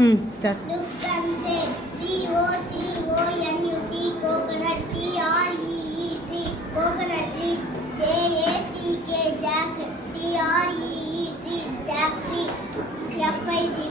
Start. Look and say COCONUT coconut TREET coconut tree JACK jack TREET jack tree FIG